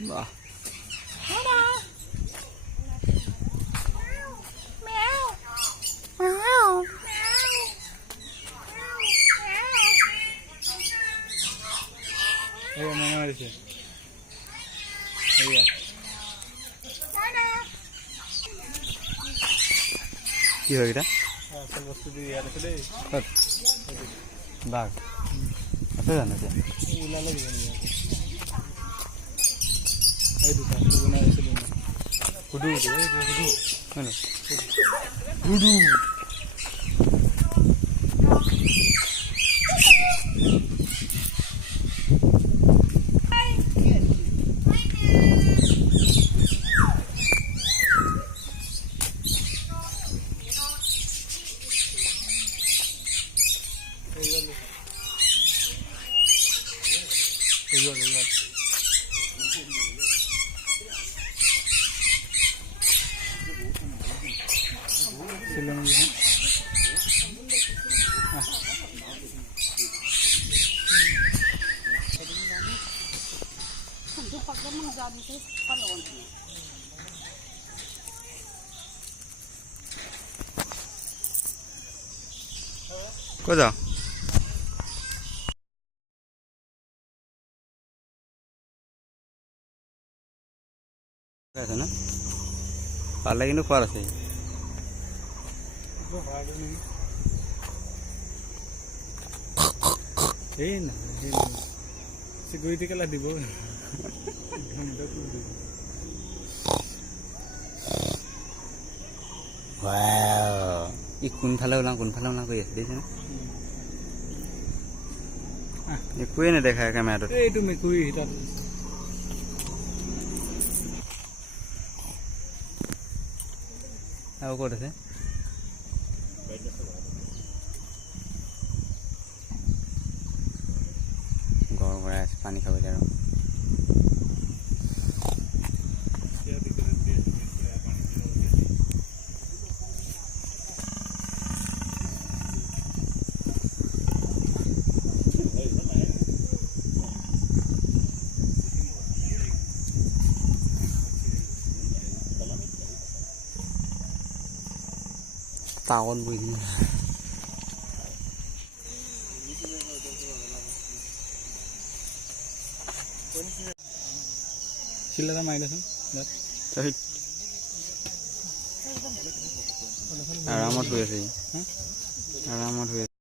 Wow. কি হয় এটা বাঘ আছে জানো ক'ত যাওঁ আছে না পালে কিন্তু খোৱাৰ আছে এই না চিকিউৰিটি কেলা দিব ই কোনফালে ওলাওঁ কৰি আছে দেখিছেনে একোৱেই নেদেখায় কেমেৰাটোত এইটো মেকুৰী তাত আৰু ক'ত আছে গড় গড়াই আছে পানী খাবলৈ আৰু টাউন বহি চিল্লা মাৰি দেচোন আৰামত হৈ আছে আৰামত হৈ আছে